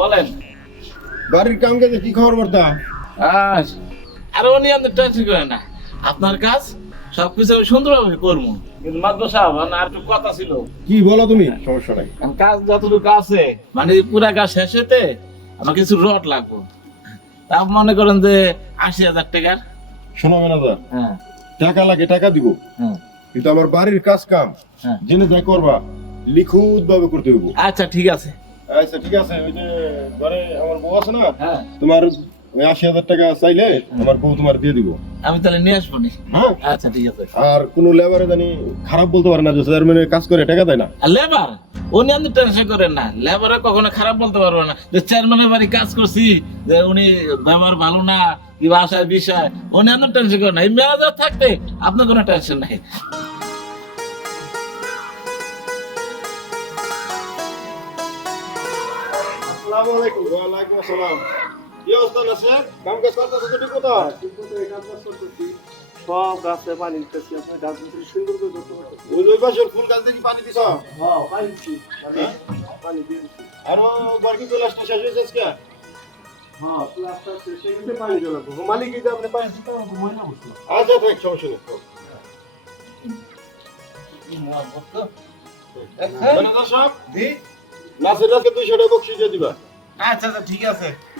বলেন বাড়ির কাম কাজে কি খবর বার্তা? আর উনি আপনি টেনশন করেন না। আপনার কাজ সবকিছু আমি সুন্দরভাবে করব। কিন্তু মাত্র সাহেব আর একটু কথা ছিল। কি বলো তুমি? সমস্যা নাই। কাজ যতটুকু আছে মানে পুরা কাজ শেষ হতে আমার কিছু রড লাগবে। তা মনে করেন যে আশি হাজার টাকার শোনো ম্যানেজার টাকা লাগে টাকা দিব। হ্যাঁ। কিন্তু আমার বাড়ির কাজ কাম হ্যাঁ। জেনে যা করবা লিখুত ভাবে করতে হইব। আচ্ছা ঠিক আছে। আচ্ছা ঠিক আছে ওই যে ঘরে আমার বউ আছে না হ্যাঁ। তোমার ওই আশি হাজার টাকা চাইলে আমার বউ তোমার দিয়ে দিব। আমি তাহলে নিয়ে আসব নি? হ্যাঁ। আচ্ছা ঠিক আছে। আর কোনো লেবারে জানি খারাপ বলতে পারে না যে চেয়ারম্যানে কাজ করে টাকা দেয় না। লেবার? উনি আপনি টেনশন করেন না। লেবারে কখনো খারাপ বলতে পারব না। যে চেয়ারম্যানের বাড়ি কাজ করছি যে উনি ব্যবহার ভালো না কি বাসায় বিষয় উনি আপনার টেনশন করেন না। এই ম্যানেজার থাকতে আপনার কোনো টেনশন নাই। আসসালামু আলাইকুম ওয়া আলাইকুম আসসালাম। কি অবস্থা আছে কাম কাজ করতে ঠিক মতো? সব গাছে পানি দিতেছি আপনার গাছ সুন্দর করে ওই ওই পাশের ফুল গাছ দেখি পানি দিছ? হ্যাঁ পানি দিচ্ছি পানি পানি দিয়ে দিচ্ছি আর বাকি প্লাসটা শেষ হয়েছে আজকে? হ্যাঁ শেষে পানি জ্বলাবো মালিক আপনি পানি দিতে আমাকে মহিলা আচ্ছা সমস্যা নেই আচ্ছা আচ্ছা ঠিক আছে।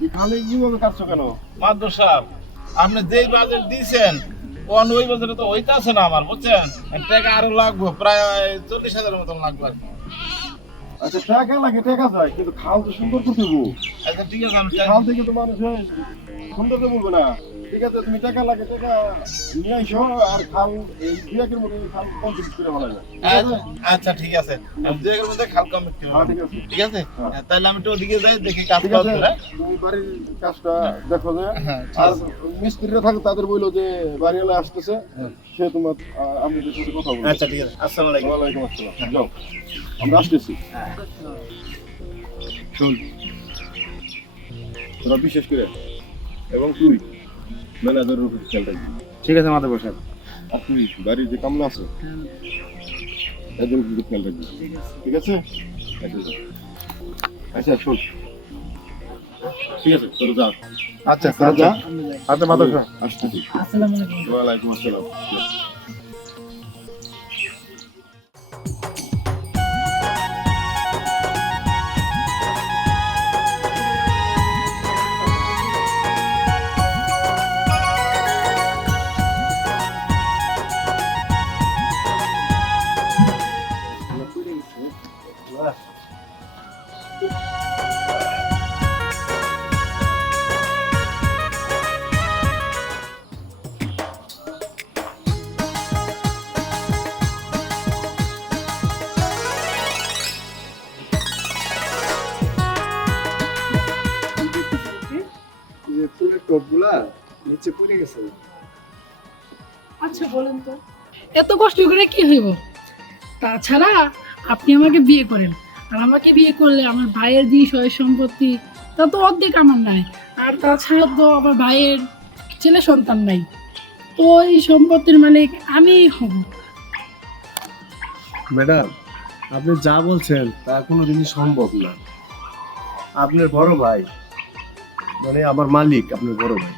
এই খালে কাটছো কেন? মাদ্র সাহেব আপনি যেই বাজেট দিয়েছেন অন ওই বাজারে তো ওইটা আছে না আমার বুঝছেন? টাকা আরও লাগবে প্রায় চল্লিশ হাজারের মতন লাগবে আর কি। আচ্ছা টাকা লাগে টাকা যায় কিন্তু খাল তো সুন্দর করতে আচ্ছা ঠিক আছে আমি খাল থেকে তো মানুষ সুন্দর তো বলব না। ঠিক আছে তুমি টাকা লাগে টাকা নিয়ে আইসো আর খাল এই দুই মধ্যে খাল কমপ্লিট করে ভালো আচ্ছা ঠিক আছে। আমি মধ্যে খাল কমিট করে হ্যাঁ, ঠিক আছে। হ্যাঁ। তাহলে আমি তো ওদিকে যাই দেখি কাজ তুমি বাড়ির কাজটা দেখো যে হ্যাঁ, আর মিস্ত্রিরা থাকে তাদের বইলো যে বাড়িওয়ালা আসতেছে সে তোমার সাথে কথা বলবে। আচ্ছা ঠিক আছে। আসসালামু আলাইকুম। ওয়ালাইকুম আসসালাম। যাও। আমরা আসতেছি। শোন। তোরা বিশেষ করে এবং তুই। ম্যানেজারের রুখে খেয়াল রাখবেন। ঠিক আছে মাথা বসে আপনি বাড়ির যে কামলা আছে এদের উপর খেয়াল রাখবেন। ঠিক আছে? আচ্ছা। আচ্ছা শোন। ঠিক আছে তোর যা। আচ্ছা আচ্ছা যা। আচ্ছা মাথা বসে আসতেছি। ওয়ালাইকুম আসসালাম। নিচে পড়ে গেছে। আচ্ছা বলেন তো। এত কষ্ট করে কি হইব? তাছাড়া আপনি আমাকে বিয়ে করেন। আর আমাকে বিয়ে করলে আমার ভাইয়ের সম্পত্তি তা তো অর্ধেক আমার নাই। আর তাছাড়া তো আমার ভাইয়ের ছেলে সন্তান নাই। তো এই সম্পত্তির মালিক আমি হব। ম্যাডাম আপনি যা বলছেন তা কোনোদিনই সম্ভব না। আপনার বড় ভাই মানে আমার মালিক আপনার বড় ভাই।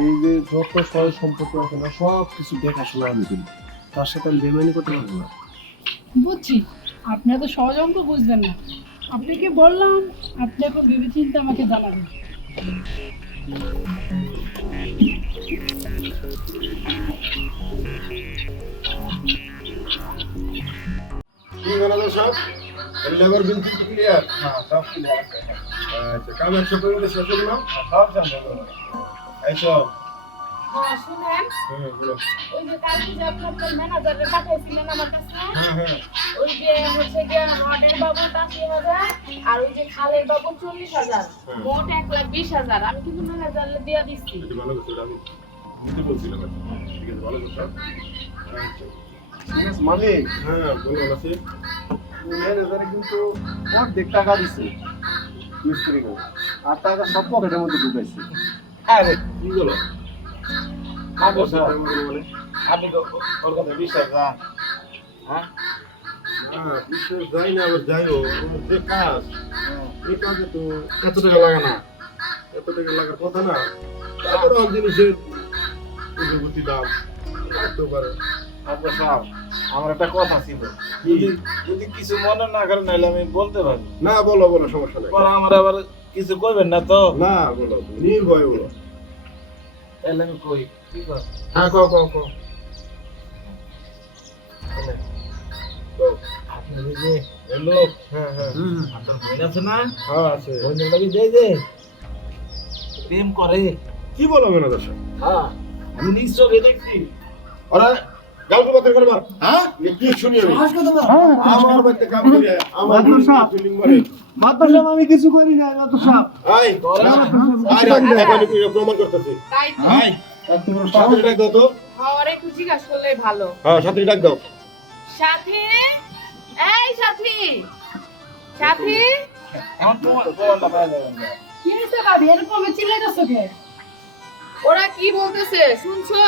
এই যে যত সয় সম্পত্তি আছে না সব কিছু দেখাশোনা আমি করি। তার সাথে আমি বেমানি করতে পারব না। বুঝছি। আপনি এত সহজ অঙ্ক বুঝবেন না। আপনাকে বললাম আপনি এখন ভেবে চিন্তে আমাকে জানাবেন। কি ম্যানেজার সাহেব লেবার বিল কি ক্লিয়ার হ্যাঁ সব ক্লিয়ার আছে। আচ্ছা কাম একশো টাকা মধ্যে শেষ করলাম সব জানব আচ্ছা হ্যাঁ, শুনেন। হ্যাঁ। ওই যে কালকে যে আপনি আপনার ম্যানেজারে পাঠাইছিলেন আমার কাছে হ্যাঁ হ্যাঁ। ওই যে হচ্ছে গিয়ে রডের বাবু আশি হাজার আর ওই যে খালের বাবু চল্লিশ হাজার মোট এক লাখ বিশ হাজার। আমি কিন্তু ম্যানেজারে দিয়ে দিচ্ছি এটা ভালো করছ আমি বুঝতে বলছিলাম ঠিক আছে ভালো করছ। ঠিক আছে, মালিক হ্যাঁ বলো আছে ম্যানেজারে কিন্তু অর্ধেক টাকা দিচ্ছে মিস্ত্রি করে। আর টাকা সব পকেটের মধ্যে ঢুকাইছে আরে কি মানে আপনি তো ওর কথা বিশ্বাস না। হ্যাঁ? না বিশ্বাস যাই না আবার যাইও যে কাজ। এই কাজে তো এত টাকা লাগে না। এত টাকা লাগার কথা না। তারপরে জিনিসের দাম। লাগতেও পারে। আপনার সাহেব আমার একটা কথা ছিল। যদি যদি কিছু মনে না করেন নাহলে আমি বলতে পারি। না বলো বলো সমস্যা নেই। পরে আমার আবার কিছু কইবেন না তো? না বলো নির্ভয় বলো। তাহলে আমি কই? কি কর? হ্যাঁ কও কও কও। কও। যে লোক হ্যাঁ হ্যাঁ। আপনার বোন আছে না? হ্যাঁ আছে। বোনের লাগি যাই যে প্রেম করে। কি বলো হ্যাঁ আমি দেখছি। ওরা হ্যাঁ? শুনি আমি? কিছু করি না মাত্র সাহেব আই আই রাখো কি প্রমাণ করতেছি? সাথে ডাক দাও তো। হওয়ার একটু জিজ্ঞাসা করলে ভালো। হ্যাঁ সাথে ডাক দাও। সাথী? এই সাথী। সাথী? এখন তোমার তোমারটা পাওয়া যাবে না। কি হয়েছে ভাবি? এরকম চিল্লাইতেছো কে ওরা কি বলতেছে? শুনছো?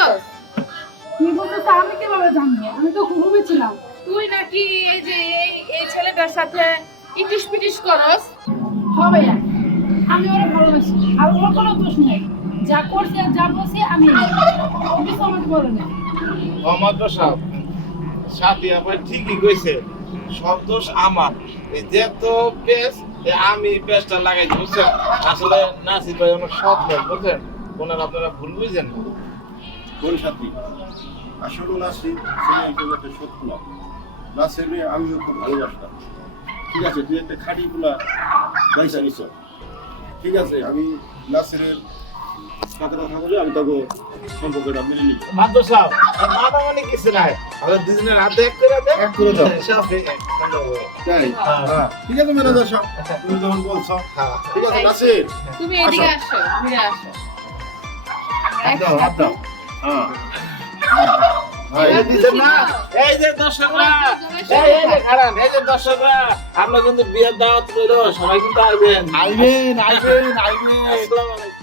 বলতেছে আমি কীভাবে জানব? আমি তো ঘুমিয়েছিলাম তুই নাকি এই যে এই এই ছেলেটার সাথে ইটিস পিটিস করস? হবে না। আমি ওরা ভালোবাসি আর ওর কোনো দোষ নেই। যা করছি আর যা বলছি আমি কিছু আমাকে বলে না। অমাদ্র সাহেব সাথী আবার ঠিকই কইছে সব দোষ আমার। এই যে তো পেস আমি পেসটা লাগাই বুঝছেন? আসলে নাসি ভাই অনেক সৎ লোক বুঝছেন? ওনার আপনারা ভুল বুঝেন না। কোন সাথী আসলে নাসি একদম একটা সত্য না। নাসিরে আমিও খুব ভালোবাসতাম ঠিক আছে তুই একটা খাঁটি গুলা পয়সা নিছ। ঠিক আছে আমি নাসিরের সাথে কথা বলে আমি তোকে সম্পর্কটা মেনে নিব। মাদ্র সাহেব মাথা মানে কিছু নাই। আমরা দুজনের হাতে এক করে দেন। এক করে দাও। সব ঠিক আছে। তাই? হ্যাঁ। হ্যাঁ। ঠিক আছে ম্যানেজার সাহেব। তুমি যখন বলছো। হ্যাঁ। ঠিক আছে নাসির। তুমি এদিকে আসো। ঘুরে আসো। হাত দাও হাত দাও। আমরা কিন্তু বিয়ের দাওয়াত কইলো সবাই কিন্তু আসবেন। আইবেন আইবেন আইবেন আসসালামু আলাইকুম।